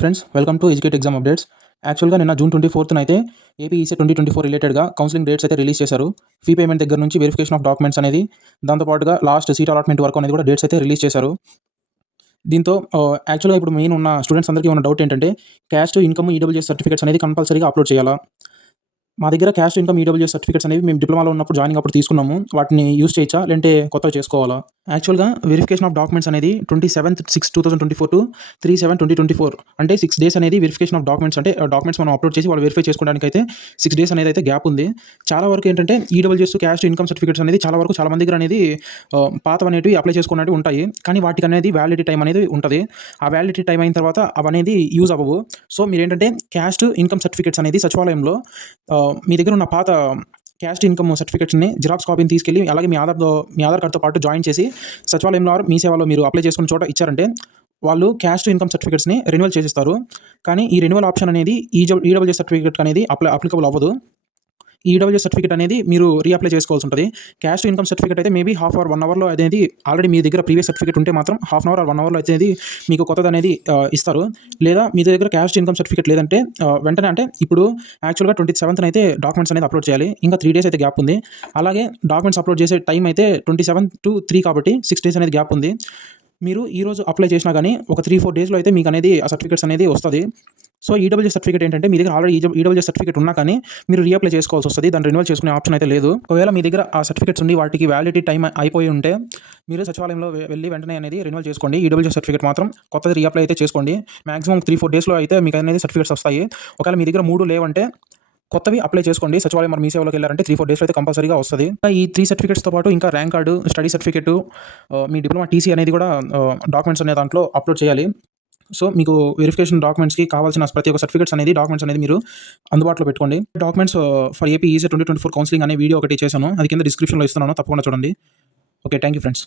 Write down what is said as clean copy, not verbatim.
Friends, welcome to educate exam updates. యాక్చువల్గా నిన్న June 24న అయితే ఏపీ ఈసెట్ 2024 రిలేటెడ్గా కౌన్సిలింగ్ డేట్స్ అయితే రిలీజ్ చేశారు. ఫీ పేమెంట్ దగ్గర నుంచి వెరిఫికేషన్ ఆఫ్ డాక్యుమెంట్స్ అనేది, దాంతోపాటుగా లాస్ట్ సీట్ అలాట్మెంట్ వరకు అనేది కూడా డేట్స్ అయితే రిలీజ్ చేశారు. దీంతో యాక్చువల్గా ఇప్పుడు మెయిన్ ఉన్న స్టూడెంట్స్ అందరికీ ఉన్న డౌట్ ఏంటంటే, క్యాస్ట్, ఇన్కమ్, ఈడబ్ల్యూఎస్ సర్టిఫికేట్స్ అనేది కంపల్సరీగా అప్లోడ్ చేయాలా? మా దగ్గర క్యాస్ట్, ఇన్కమ్, ఈడబ్ల్యూఎస్ సర్టిఫికేట్స్ అనేవి మేము డిప్లొమాలో ఉన్నప్పుడు జాయినింగ్ అప్పుడు తీసుకున్నాము. వాటిని యూజ్ చేయొచ్చా, లేదంటే కొత్తగా చేసుకోవాలా? యాక్చువల్గా వెరిఫికేషన్ ఆఫ్ డాక్యుమెంట్స్ అనేది 27/6/2024 టు 3/7/2024 అంటే 6 డేస్ అనేది వెరిఫికేషన్ ఆఫ్ డాక్యుమెంట్స్, అంటే డాక్యుమెంట్స్ మనం అప్లోడ్ చేసి వాళ్ళు వెరిఫై చేసుకోవడానికి అయితే 6 డేస్ అనేది అయితే గ్యాప్ ఉంది. చాలా వరకు ఏంటంటే ఈడబ్ల్యూఎస్, క్యాస్ట్, ఇన్కమ్ సర్టిఫికేట్స్ అనేది చాలా వరకు చాలా మంది దగ్గర అనేది పాతవనేటివి అప్లై చేసుకున్నవి ఉంటాయి. కానీ వాటికి అనేది వ్యాలిడిటీ టైం అనేది ఉంటుంది. ఆ వ్యాలిడిటీ టైం అయిన తర్వాత అవనేది యూజ్ అవ్వవు. సో మీరు ఏంటంటే క్యాస్ట్, ఇన్కమ్ సర్టిఫికేట్స్ అనేది సచివాలయంలో మీ దగ్గర ఉన్న పాత క్యాస్ట్, ఇన్కమ్ సర్టిఫికేట్స్ని జిరాక్స్ కాపీని తీసుకెళ్ళి, అలాగే మీ ఆధార్ కార్డ్తో పాటు జాయిన్ చేసి సచివాలయంలో మీ సేవలో మీరు అప్లై చేసుకున్న చోట ఇచ్చారంటే వాళ్ళు క్యాస్ట్, ఇన్కమ్ సర్టిఫికేట్స్ని రెన్యువల్ చేసిస్తారు. కానీ ఈ రెన్యువల్ ఆప్షన్ అనేది ఈడబ్ల్యూఎస్ సర్టిఫికేట్ అనేది అప్లికబుల్ అవ్వదు. ఈడబ్ల్యూఎస్ సర్టిఫికేట్ అనేది మీరు రీఅప్లై చేసుకోవాల్సి ఉంటుంది. క్యాస్ట్, ఇన్కమ్ సర్టిఫికేట్ అయితే మేబీ హాఫ్ అవర్ 1 అవర్లో అనేది ఆల్రెడీ మీ దగ్గర ప్రీవియస్ సర్టిఫికేట్ ఉంటే మాత్రం హాఫ్ అన్ అవర్ ఆర్ 1 అవర్లో అయితే మీకు కొత్తది అనేది ఇస్తారు. లేదా మీ దగ్గర క్యాస్ట్, ఇన్కమ్ సర్టిఫికేట్ లేదంటే వెంటనే, అంటే ఇప్పుడు యాక్చువల్గా 27th అయితే డాక్యుమెంట్స్ అనేది అప్లోడ్ చేయాలి. ఇంకా 3 డేస్ అయితే గ్యాప్ ఉంది. అలాగే డాక్యుమెంట్స్ అప్లోడ్ చేసే టైం అయితే 27 to 3 కాబట్టి 6 డేస్ అనేది గ్యాప్ ఉంది. మీరు ఈరోజు అప్లై చేసినా కానీ ఒక 3-4 డేస్లో అయితే మీకు అనేది ఆ సర్టిఫికేట్స్ అనేది వస్తుంది. సో ఈడబ్ల్యూఎస్ సర్టిఫికేట్ ఏంటంటే మీ దగ్గర ఆల్రెడీ ఈడబ్ల్యూఎస్ సర్టిఫికేట్ ఉన్నా కానీ మీరు రీఅప్లై చేసుకోవాల్సి వస్తుంది. దాన్ని రెన్యువల్ చేసుకునే ఆప్షన్ అయితే లేదు. ఒకవేళ మీ దగ్గర ఆ సర్టిఫికేట్స్ ఉండి వాటికి వ్యాలిడిటీ టైం అయిపోయి ఉంటే మీరు సచివాలయంలో వెళ్ళి వెంటనే అనేది రెన్యువల్ చేసుకోండి. ఈడబ్ల్యూఎస్ సర్టిఫికేట్ మాత్రం కొత్తది రీఅప్లై అయితే చేసుకోండి. మాక్సిమం 3-4 డేస్లో అయితే మీకు అనేది సర్టిఫికేట్స్ వస్తాయి. ఒకవేళ మీ దగ్గర 3 లేవంటే కొత్తవి అప్లై చేసుకోండి. సచివాలయం మీ సేవలోకి వెళ్ళారంటే 3-4 డేస్లో అయితే కంపల్సరీగా వస్తుంది. ఈ 3 సర్టిఫికేట్స్తో పాటు ఇంకా ర్యాంక్ కార్డు, స్టడీ సర్టిఫికేట్, మీ డిప్లొమా టీసీ అనేది కూడా డాక్యుమెంట్స్ అనే దాంట్లో అప్లోడ్ చేయాలి. సో మీకు వెరిఫికేషన్ డాక్యుమెంట్స్కి కావాల్సిన ప్రతి ఒక్క సర్టిఫికేట్స్ అనేది డాక్యుమెంట్స్ అనేది మీరు అందుబాటులో పెట్టుకోండి. Documents for AP ECET 2024 counselling అనే వీడియో ఒకటి చేశాను. అది కింద డిస్క్రిప్షన్లో ఇస్తున్నాను, తప్పకుండా చూడండి. Okay, thank you friends.